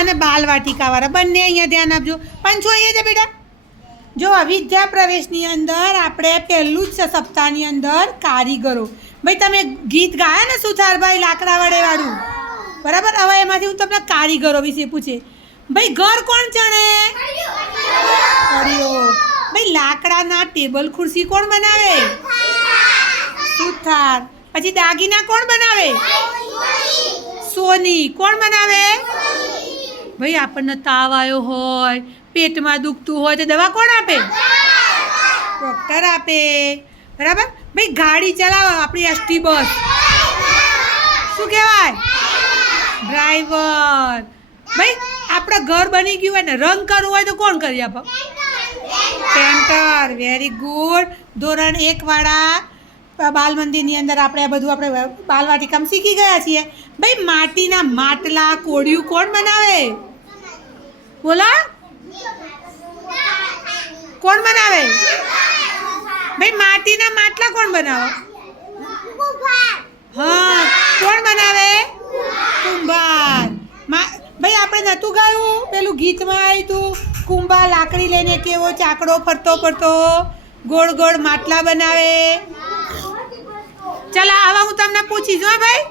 અને બાલવાટિકાવાળા બંને અહીંયા ધ્યાન આપજો. પંચો અહીંયા છે બેટા. જો વિદ્યા પ્રવેશની અંદર આપણે પહેલું જ સપ્તાહની અંદર કારીગરો. ભાઈ તમે ગીત ગાયા ને સુથારભાઈ લાકડા વડેવાળું, બરાબર? હવે એમાંથી હું તમને કારીગરો વિશે પૂછે. ભાઈ ઘર કોણ ચણે? કડીઓ. ભાઈ લાકડાના ટેબલ ખુરશી કોણ બનાવે? સુથાર. પછી દાગીના કોણ બનાવે? સોની. કોણ બનાવે? ભાઈ આપણને તાવ આવ્યો હોય, પેટમાં દુખતું હોય તો દવા કોણ આપે? ડૉક્ટર આપે, બરાબર? ભાઈ ગાડી ચલાવો આપણી એસટી બસ, શું કહેવાય? ડ્રાઈવર. ભાઈ આપણે ઘર બની ગયું હોય ને રંગ કરવું હોય તો કોણ કરી આપે? પેન્ટર. Very good. ધોરણ 1 વાળા બાલ મંદિરની અંદર આપણે આ બધું આપણે બાલવાટિકામાં શીખી ગયા છીએ. ભાઈ માટીના માટલા કોડિયું કોણ બનાવે? બોલો, કોણ બનાવે? ભાઈ માટીના માટલા કોણ બનાવે? હા, કોણ બનાવે? કુંભાર. ભાઈ આપણે નહોતું ગાયું પેલું ગીતમાં આવ્યું હતું, કુંભાર લાકડી લઈને કેવો ચાકડો ફરતો ફરતો ગોળ ગોળ માટલા બનાવે. ચાલો આવા હું તમને પૂછીશ. હા ભાઈ.